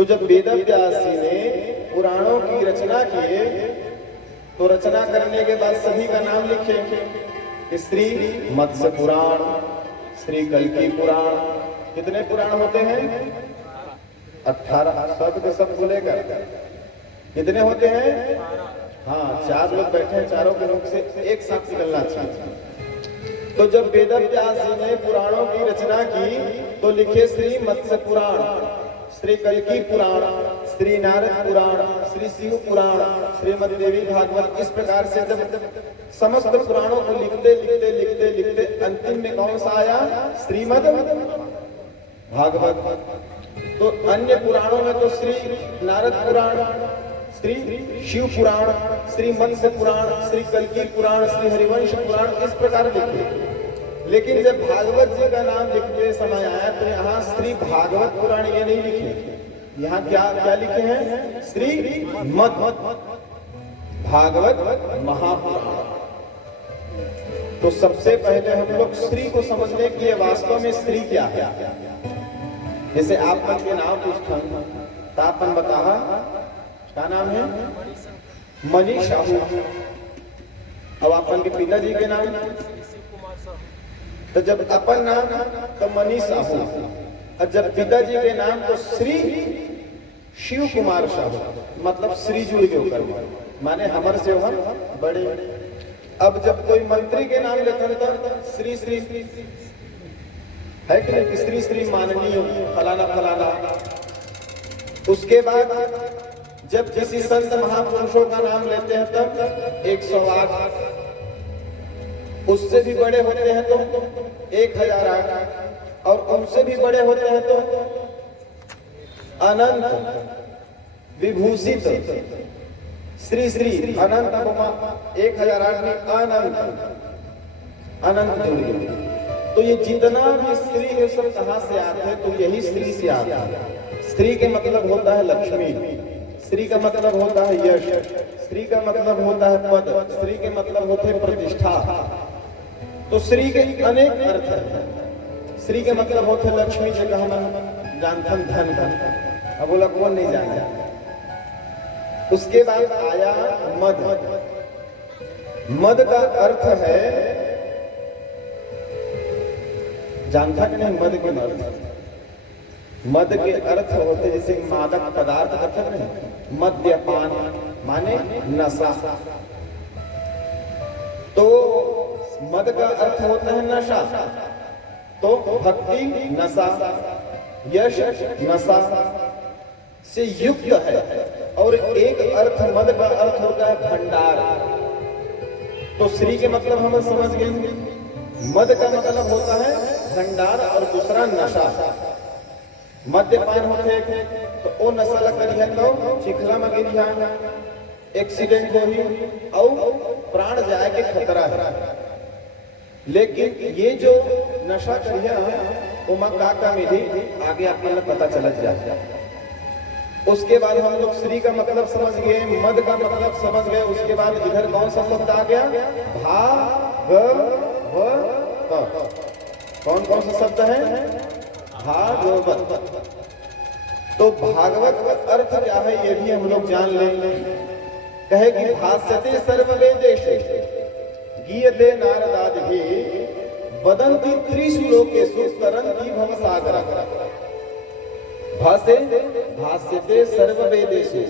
तो जब वेदव्यास जी ने पुराणों की रचना किए तो रचना करने के बाद सभी का नाम लिखे। श्री मत्स्य पुराण, श्री कल्की पुराण। कितने पुराण होते हैं? 18। सब के सब बोलेगा कितने होते हैं? हाँ, 4 लोग बैठे हैं, चारों के मुख से एक साथ निकलना चाहिए। तो जब वेदव्यास जी ने पुराणों की रचना की तो लिखे श्री मत्स्य पुराण, श्री कल्की पुराण, श्री नारद पुराण, श्री शिव पुराण, श्रीमद् देवी भागवत। इस प्रकार से जब समस्त पुराणों को लिखते लिखते लिखते लिखते अंतिम में कौन सा आया? श्रीमद् भागवत। तो अन्य पुराणों में तो श्री नारद पुराण, श्री शिव पुराण, श्री मत्स्य पुराण, श्री कल्की पुराण, श्री हरिवंश पुराण इस प्रकार लिखे। लेकिन जब भागवत जी का नाम लिखते समय आया तो यहाँ श्री भागवत पुराण ये नहीं लिखे। यहाँ क्या क्या लिखे हैं? श्री मद भागवत महापुराण। तो सबसे पहले हम लोग श्री को समझने के लिए वास्तव में श्री क्या है। जैसे आपन के नाम पूछन तापन बता क्या नाम है? मनीष साहू। अब अपन के पिताजी के नाम तो जब अपन नाम तो मनीष साहू, और जब पिताजी के नाम तो श्री शिव कुमार साहू, मतलब श्री जुड़ के ऊपर माने हमर से हम बड़े। अब जब कोई मंत्री के नाम लेते हैं तो श्री श्री है कि नहीं? श्री श्री माननीय फलाना फलाना। उसके बाद जब किसी संत महापुरुषों का नाम लेते हैं तब 108, उससे भी बड़े होते हैं तो 1008, और उनसे भी बड़े होते हैं तो अनंत विभूषित श्री श्री अनंत 1008 में अनंत अनंत। तो ये जितना भी स्त्री है सब कहां से आते हैं? तो यही स्त्री से आते हैं। स्त्री के मतलब होता है लक्ष्मी, स्त्री का मतलब होता है यश, स्त्री का मतलब होता है पद, स्त्री के मतलब होते हैं प्रतिष्ठा। तो स्त्री के अनेक अर्थ हैं। स्त्री के मतलब होते हैं लक्ष्मी, जगह हम जानथन धन धन। अब बोला कौन नहीं जानता। उसके बाद आया मद। मद का अर्थ है, जानता कि नहीं मद के अर्थ? मद के अर्थ होते जैसे मादक पदार्थ अर्थ नहीं, मद्यपान माने नशा। तो मद का अर्थ होता है नशा। तो भक्ति नशा, यश नशा से युक्त है। और एक अर्थ मद का अर्थ होता है भंडार। तो श्री के मतलब हम समझ गए, मद का मतलब होता है भंडार और दूसरा नशा। मद्यपान होते तो वो नशा लग करी है तो चिखला में गिरी है, एक्सीडेंट हो रही और प्राण जाए के खतरा है। लेकिन ये जो नशा करिए वो मक्का में भी आगे आपको पता चल जाए। उसके बाद हम लोग श्री का मतलब समझ गए, मद का मतलब समझ गए। उसके बाद इधर कौन सा शब्द आ गया? कौन कौन सा शब्द है? भागवत। तो भागवत का अर्थ क्या है ये भी हम लोग जान लेंगे। कहे कि भाष्यते सर्ववेदेषु गीयते नारदादिभिः वदन्ति त्रिषु लोकेषु तरन्ति भवसागरः। भाष्यते सर्ववेदेषु,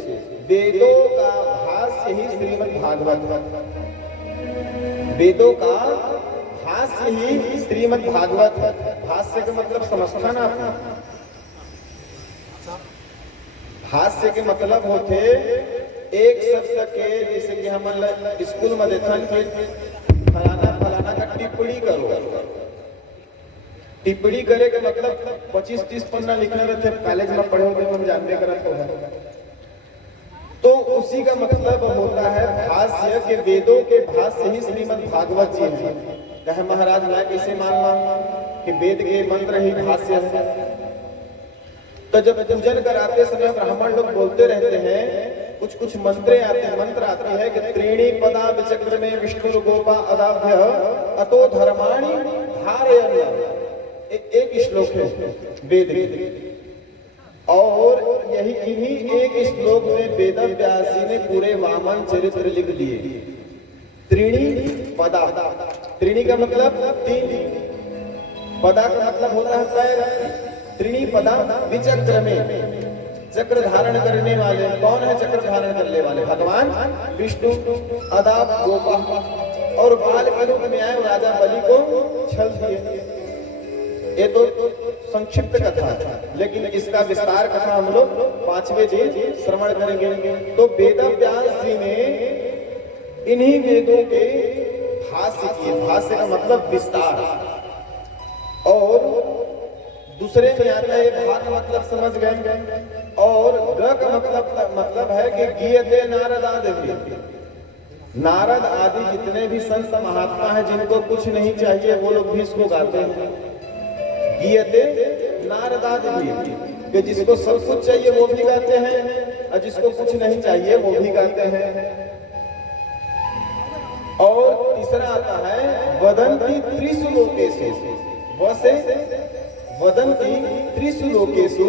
वेदों का भाष्य ही श्रीमद् भागवत। वेदों का भाष्य ही श्रीमद् भागवत। भाष्य का मतलब समझना ना, भाष्य के मतलब होते एक शब्द के, जैसे कि हम स्कूल में देखन के फलाना फलाना का टिप्पणी करो। टिप्पणी करे के मतलब 25-30 पन्ना लिखना रहते, कॉलेज में पढ़े होते हम जानते करत होगा। तो उसी का मतलब होता है भाष्य के, वेदों के भाष्य ही श्रीमद् भागवत जी है। कहे महाराज मैं कैसे मानना कि वेद के मंत्र ही भाष्य है? तो जब पूजन कराते समय ब्राह्मण लोग बोलते रहते हैं, कुछ कुछ मंत्र आते हैं कि त्रीणी पदा विचक्र में विष्णु गोपा अदाभ्य अतो धर्माणि धारयन्। एक श्लोक है वेद। और यही इन्हीं एक श्लोक में वेद व्यास जी ने पूरे वामन चरित्र लिख दिए। त्रीणी पदा, त्रीणी का मतलब तीन, पदा का मतलब होता है पैर। त्रीणी पदा विचक्र में, चक्र धारण करने वाले कौन है? चक्र धारण करने वाले भगवान विष्णु। अदा गोपा, और बाल के रूप में आए राजा बलि को छल दिए। ये तो संक्षिप्त कथा है, लेकिन इसका विस्तार कथा हम लोग 5वें दिन श्रवण करेंगे। तो वेद व्यास जी ने इन्हीं वेदों के भाष्य किए। भाष्य का मतलब विस्तार। और दूसरे में आता है भाग मतलब समझ गए। और ग का मतलब है कि गीयते नारद आदि। नारद आदि जितने भी संत महात्मा हैं जिनको कुछ नहीं चाहिए वो लोग भी इसको गाते हैं। गीयते नारद आदि, कि जिसको सब कुछ चाहिए वो भी गाते हैं और जिसको कुछ नहीं चाहिए वो भी गाते हैं। और तीसरा आता है वदंती त्रिषु लोकेषु, वैसे वदंती त्रिषु लोकेषु,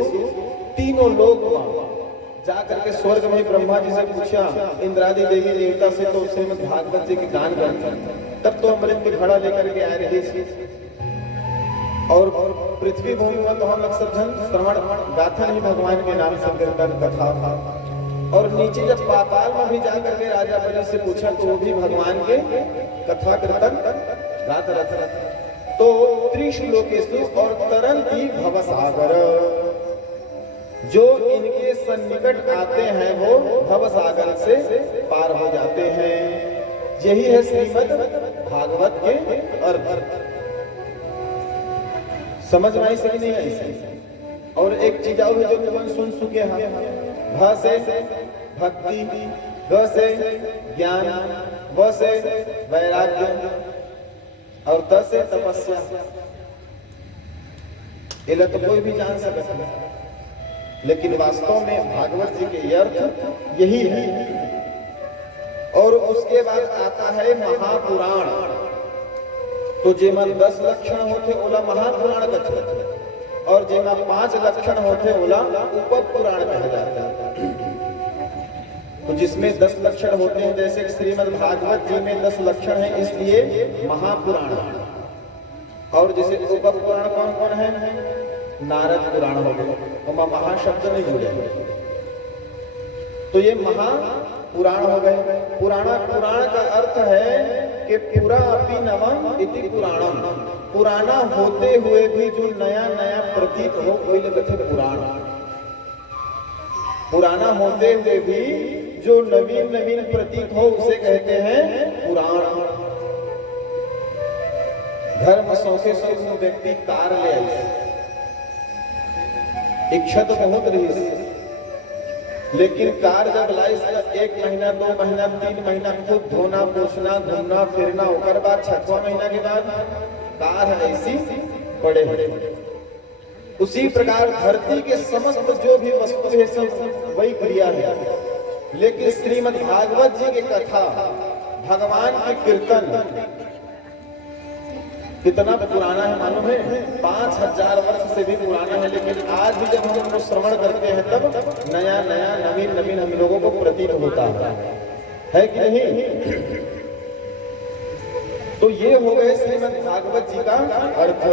तीनों लोक में जाकर के स्वर्ग में ब्रह्मा जी से पूछा, इंद्रादि देवी देवता से, तो श्रीमद् भागवत जी के गान गाते। तब तो अमृत की घड़ा लेकर के आए रहे। और पृथ्वी भूमि में तो हम लोग सब जन श्रवण गाथा नहीं भगवान के नाम संकीर्तन कथा। और नीचे जब पाताल में भी जाकर के राजा बलि से पूछा तो वो भी भगवान के कथा कीर्तन गाते रहते। तो त्रिषु लोकेषु, और तरंती भवसागर, जो इनके सन्निकट आते हैं वो भवसागर से पार हो जाते हैं। यही है श्रीमद् भागवत के अर्थ। समझ में आई सही नहीं आई? और एक चीज और है जो तुम सुन चुके हैं। भ से भक्ति, ग से ज्ञान, व से वैराग्य, और त से तपस्या। इला तो कोई भी जान सकता है, लेकिन वास्तव में भागवत जी के अर्थ यही है। और उसके बाद आता है महापुराण। तो जेमा 10 लक्षण होते ओला महापुराण कथे, और जेमा 5 लक्षण होते ओला उपपुराण कहा जाता है। तो जिसमें 10 लक्षण होते हैं, जैसे श्रीमद् भागवत जी में 10 लक्षण हैं, इसलिए महापुराण। और जैसे उपपुराण कौन कौन है? नारद पुराण हो गए, तो महाशब्द नहीं जुड़े, तो ये महापुराण हो गए। पुराण का अर्थ है कि पुरा अपि नवम इति पुराणम, पुराना होते हुए भी जो नया नया प्रतीत हो वही लगते पुराण। पुराना होते हुए भी जो नवीन नवीन प्रतीत हो उसे कहते हैं पुराण। घर में सौखे सौ व्यक्ति कार ले आए, इच्छा तो बहुत रही, लेकिन कार जब लाई 1 महीना 2 महीना 3 महीना खुद धोना पोछना घूमना फिरना, उसके बाद 6वां महीना के बाद कार ऐसी पड़े। उसी प्रकार धरती के समस्त जो भी वस्तु है सब वही क्रिया है। लेकिन श्रीमद् भागवत जी की कथा, भगवान की कीर्तन कितना पुराना है मालूम है? 5000 वर्ष से भी पुराना है। लेकिन आज भी जब हम उसको श्रवण करते हैं तब नया नया नवीन नवीन हम लोगों को प्रतीत होता है कि नहीं? तो ये हो गए श्रीमद् भागवत जी का अर्थ।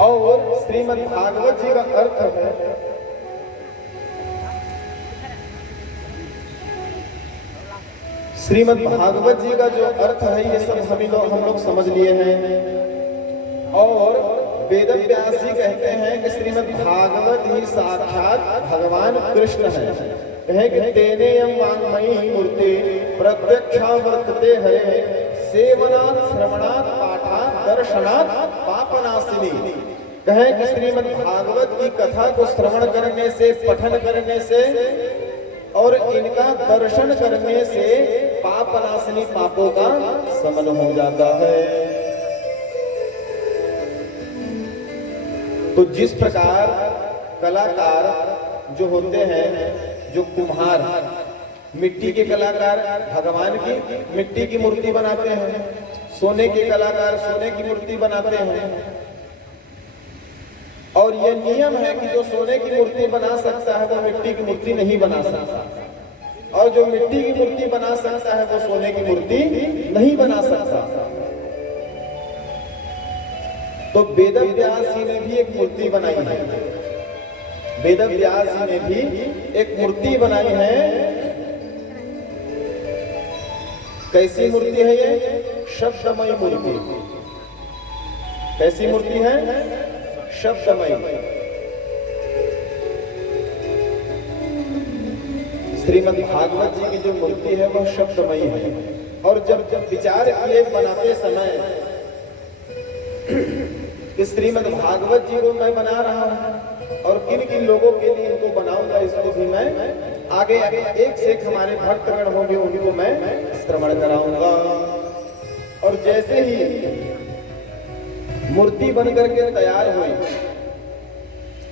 और श्रीमद् भागवत जी का अर्थ है श्रीमद् भागवत जी का जो अर्थ है ये सब हम लोग समझ लिए हैं। और वेद व्यास जी कहते हैं कि श्रीमद् भागवत ही साक्षात भगवान कृष्ण है। कहे कि तेनेयं वाङ्मयी मूर्ति प्रत्यक्षा वर्तते हरे, सेवनात् श्रवणात् पाठात् दर्शनात् पापनाशिनी। कहे कि श्रीमद् भागवत की कथा को श्रवण करने से, पठन करने से और इनका दर्शन करने से पापनाशिनी, पापों का शमन हो जाता है। तो जिस प्रकार कलाकार जो होते हैं, जो कुम्हार मिट्टी के कलाकार भगवान की मिट्टी की मूर्ति बनाते हैं, सोने के कलाकार सोने की मूर्ति बनाते हैं, और और ये नियम है कि जो सोने की मूर्ति बना सकता है वो मिट्टी की मूर्ति नहीं बना सकता, और जो मिट्टी की मूर्ति बना सकता है वो सोने की मूर्ति नहीं बना सकता। तो वेद व्यास जी ने भी एक मूर्ति बनाई है, वेद व्यास जी ने भी एक मूर्ति बनाई है। कैसी मूर्ति है ये? शब्दमयी मूर्ति। कैसी मूर्ति है? शब्दमयी। श्रीमद् भागवत जी की जो मूर्ति है वह शब्दमयी है। और जब विचार किए बनाते समय कि श्रीमद् भागवत जी को मैं बना रहा हूं और किन किन लोगों के लिए इनको बनाऊंगा, इसको भी मैं आगे एक से एक हमारे भक्तगण होंगे उनको मैं श्रवण कराऊंगा। और जैसे ही मूर्ति बन करके तैयार हुई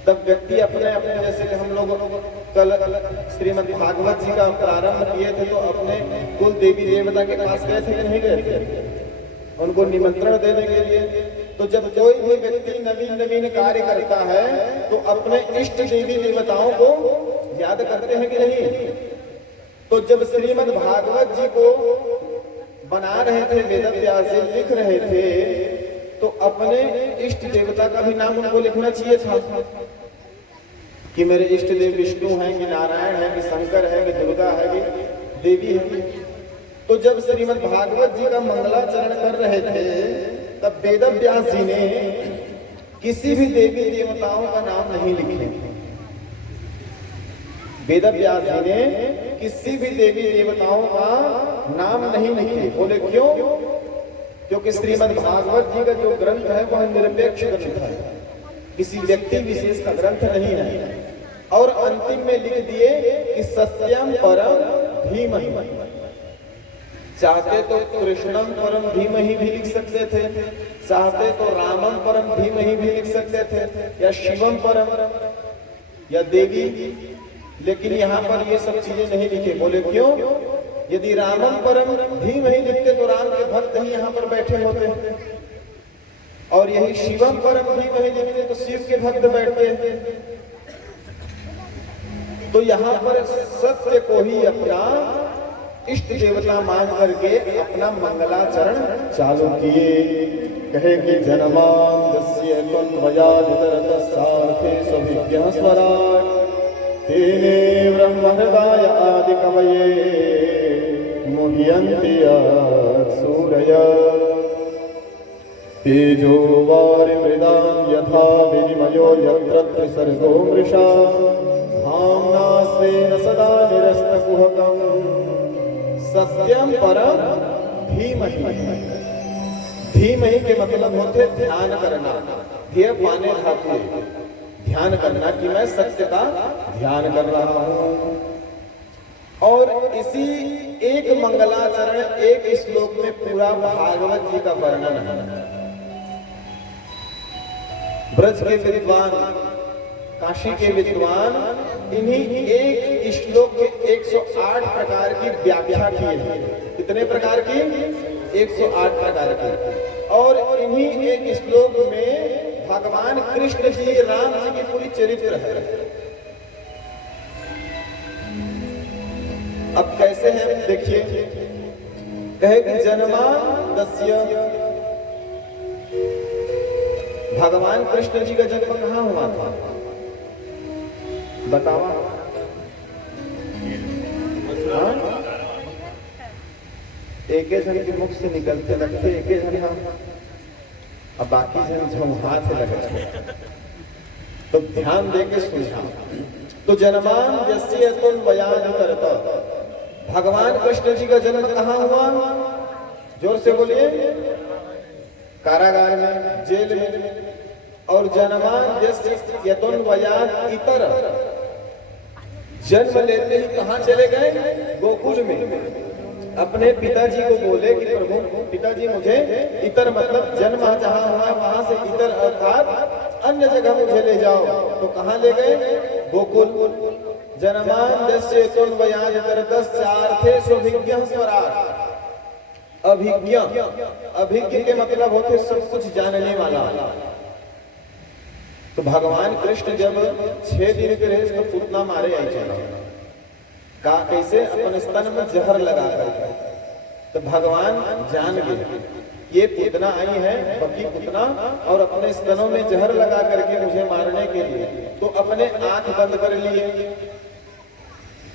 तब व्यक्ति अपने अपने, जैसे कि हम लोग कल श्रीमद् भागवत जी का प्रारंभ किए थे तो अपने कुल देवी देवता के पास गए थे कि नहीं गए थे उनको निमंत्रण देने के लिए। तो जब कोई भी व्यक्ति नवीन नवीन कार्य करता है तो अपने इष्ट देवी देवताओं को याद करते हैं कि नहीं। तो जब श्रीमद् भागवत जी को बना रहे थे, वेद व्यास जी लिख रहे थे, तो अपने इष्ट देवता का भी नाम उनको लिखना चाहिए था कि मेरे इष्ट देव विष्णु हैं कि नारायण है कि शंकर है कि दुर्गा है कि देवी है। तो जब श्रीमद् भागवत जी का मंगलाचरण कर रहे थे तब वेद व्यास जी ने किसी भी देवी देवताओं का नाम नहीं लिखे। वेद व्यास जी ने किसी भी देवी देवताओं का नाम नहीं लिखे। बोले क्यों? क्योंकि श्रीमद् भागवत जी का जो ग्रंथ है वह निरपेक्ष ग्रंथ है, किसी व्यक्ति विशेष का ग्रंथ नहीं है। और अंतिम में लिख दिए कि सत्यम परम धीमहि। चाहते तो कृष्णम परम धीमहि भी लिख सकते थे, चाहते तो रामम परम धीमहि भी लिख सकते थे, या शिवम परम या देवी, लेकिन यहाँ पर ये सब चीजें नहीं लिखे। बोले क्यों? यदि रामम परम धीमहि लिखते तो राम के भक्त ही यहाँ पर बैठे होते, और यही शिवम परम धीमहि लिखते तो शिव के भक्त बैठते। तो यहाँ पर सत्य को ही अपना इष्ट देवता मान करके अपना मंगलाचरण चालू किए। कहे कि जन्माद्यस्य त्वन्मयादितरतस्सार्थे स्वभिज्ञः स्वराट् तेने ब्रह्महृदाय आदिकवये मुह्यन्ति सूरयः तेजो वारिमृदां यथा विनिमयो यत्र त्रिसर्गो मृषा धाम्ना स्वेन सदा निरस्तकुहकम् सत्यम परम धीमहि। धीमहि के मतलब होते ध्यान करना, ध्येय पाने धातु, ध्यान करना कि मैं सत्य का ध्यान कर रहा हूं। और इसी एक मंगलाचरण एक श्लोक में पूरा भागवत जी का वर्णन है। ब्रज के विद्वान, काशी के विद्वान इन्हीं एक श्लोक के 108 प्रकार की व्याख्या की है। कितने प्रकार की? 108 प्रकार की। और इन्हीं एक श्लोक में भगवान कृष्ण जी, राम जी की पूरी चरित्र है। अब कैसे है देखिए। कहे कि जन्माद्यस्य, भगवान कृष्ण जी का जन्म कहाँ हुआ था बताओ। एक जन के मुख से निकलते लगते एक जन हम, अब बाकी जन झुमहात लगे। तो ध्यान देके सुनना। तो जन्माद्यस्य त्वन्मयादितरतः, भगवान कृष्ण जी का जन्म कहाँ हुआ? जोर से बोलिए। कारागार में, जेल में। और जन्माद्यस्य त्वन्मयात् इतर, जन्म लेते ही कहाँ चले गए? गोकुल में। अपने पिताजी को बोले कि प्रभु पिताजी मुझे इतर मतलब जन्म जहाँ हुआ वहां से इतर अर्थात अन्य जगह मुझे ले जाओ। तो कहाँ ले गए? गोकुल। जन्माद्यस्य त्वन्मयादितरतस्सार्थे स्वभिज्ञः स्वराट्। अभिज्ञ, अभिज्ञ के मतलब होते सब कुछ जानने वाला। तो भगवान कृष्ण जब 6 दिन के रहे तो पूतना मारे आई चला का कैसे अपन स्तन में जहर लगा कर, तो भगवान जान गए ये पूतना आई है बकी पूतना और अपने स्तनों में जहर लगा करके मुझे मारने के लिए, तो अपने आंख बंद कर लिए।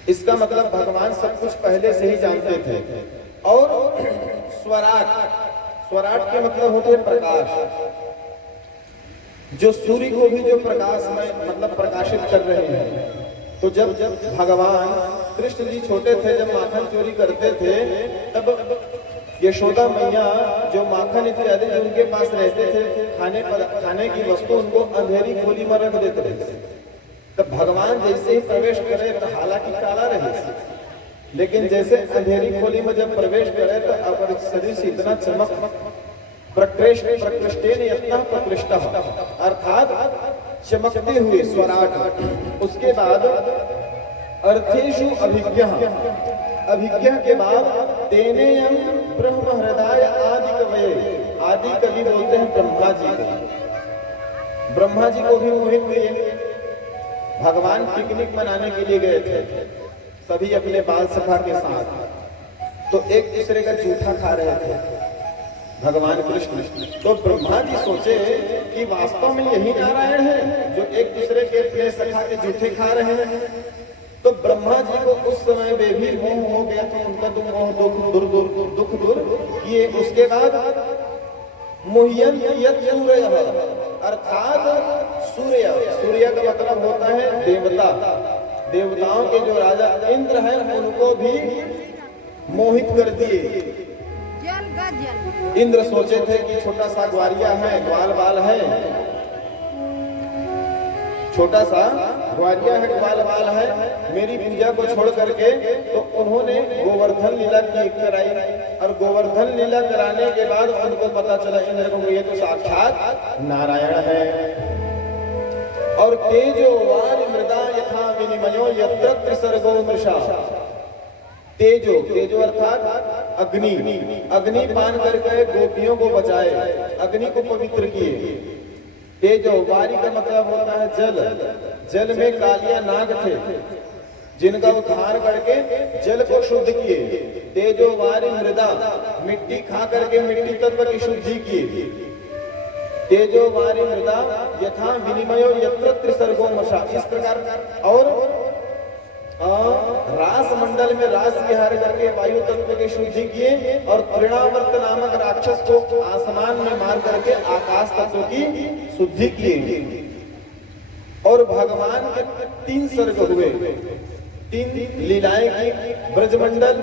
इसका मतलब भगवान सब कुछ पहले से ही जानते थे। और स्वराट, स्वराट के मतलब होते हैं प्रकाश, जो सूर्य को भी जो प्रकाश में मतलब प्रकाशित कर रहे हैं। तो जब भगवान कृष्ण जी छोटे थे, जब माखन चोरी करते थे, तब यशोदा मैया जो माखन इत्यादि जो उनके पास रहते थे, खाने की वस्तु उनको अंधेरी खोली में रख देते थे। तब भगवान जैसे ही प्रवेश करे तो हालांकि काला रहे, लेकिन जैसे अंधेरी खोली में जब प्रवेश करे तो अगर शरीर से इतना चमक प्रकृष्टेन यत्नः प्रकृष्टः, अर्थात चमकते हुए स्वराट। उसके बाद अर्थेषु अभिज्ञः, अभिज्ञः के बाद तेनेयं ब्रह्म हृदय आदि कवये, आदि कवि बोलते हैं ब्रह्मा जी को। ब्रह्मा जी को भी मोहित किए। भगवान पिकनिक मनाने के लिए गए थे सभी अपने बाल सखा के साथ, तो एक दूसरे का जूठा खा रहे थे भगवान कृष्ण। तो ब्रह्मा जी सोचे कि वास्तव में यही नारायण है जो एक दूसरे के अपने सखा के जूठे खा रहे हैं। तो ब्रह्मा जी को उस समय वे भी मोह हो गया, तो उनका तो मोह दुख दूर किए। उसके बाद मोहियन यत् सूर्य, अर्थात सूर्य, सूर्य का मतलब होता है देवता, देवताओं के जो राजा इंद्र है उनको भी मोहित कर दिए। इंद्र सोचे थे कि छोटा सा ग्वारिया है, ग्वाल बाल है, छोटा सा ग्वारिया है, ग्वाल बाल है, मेरी पूजा को छोड़ करके, तो उन्होंने गोवर्धन लीला कराई। और गोवर्धन लीला कराने के बाद उनको पता चला इंद्र को ये तो साक्षात नारायण है। और तेजो वारि मृदा यथा विनिमयो यत्र त्रिसर्गो मृषा, तेजो, तेजो अर्थात अग्नि, अग्नि पान करके गोपियों को बचाए, अग्नि को पवित्र किए। तेजो, वारी का मतलब होता है जल, जल में कालिया नाग थे जिनका उद्धार करके जल को शुद्ध किए। तेजो वारी मृदा, मिट्टी खा करके मिट्टी तत्व की शुद्धि किए। तेजो वारी मृदा यथा विनिमयो यत्र त्रिसर्गो मशा, इस प्रकार। और रास मंडल में रास विहार करके वायु तत्व की शुद्धि किए। और तृणावर्त नामक राक्षस को आसमान में मार करके आकाश तत्व की शुद्धि किए। और भगवान के 3 सर्ग हुए, 3 लीलाएं की, ब्रजमंडल,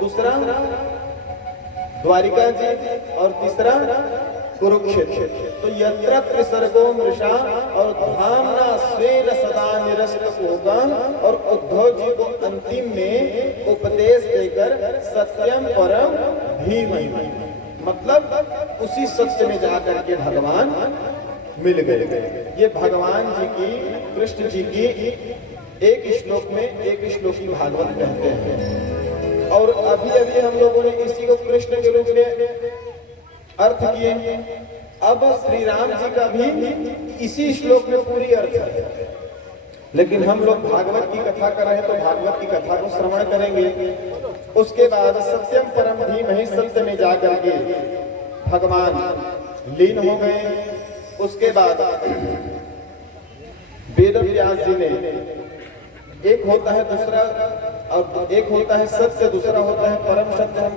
दूसरा द्वारिका जी और तीसरा कुरुक्षेत्र। तो यत्र त्रिसर्गो मृषा और धामना स्वेन सदा निरस्त होगा। और उद्धव जी को अंतिम में उपदेश देकर सत्यम परम धीमहि, मतलब उसी सत्य में जाकर के भगवान मिल गए। ये भगवान जी की, कृष्ण जी की एक श्लोक में एक श्लोकी भागवत कहते हैं। और अभी अभी हम लोगों ने इसी को कृष्ण के रूप में अर्थ किए। अब श्री राम जी का भी इसी श्लोक में पूरी अर्थ है, लेकिन हम लोग भागवत की कथा कर रहे हैं तो भागवत की कथा को श्रवण करेंगे। उसके बाद सत्यम परम धीमहि, सत्य में जाकर के भगवान लीन हो गए। उसके बाद वेद व्यास जी ने, एक होता है दूसरा, और एक होता है सत्य, दूसरा होता है परम सत्य। हम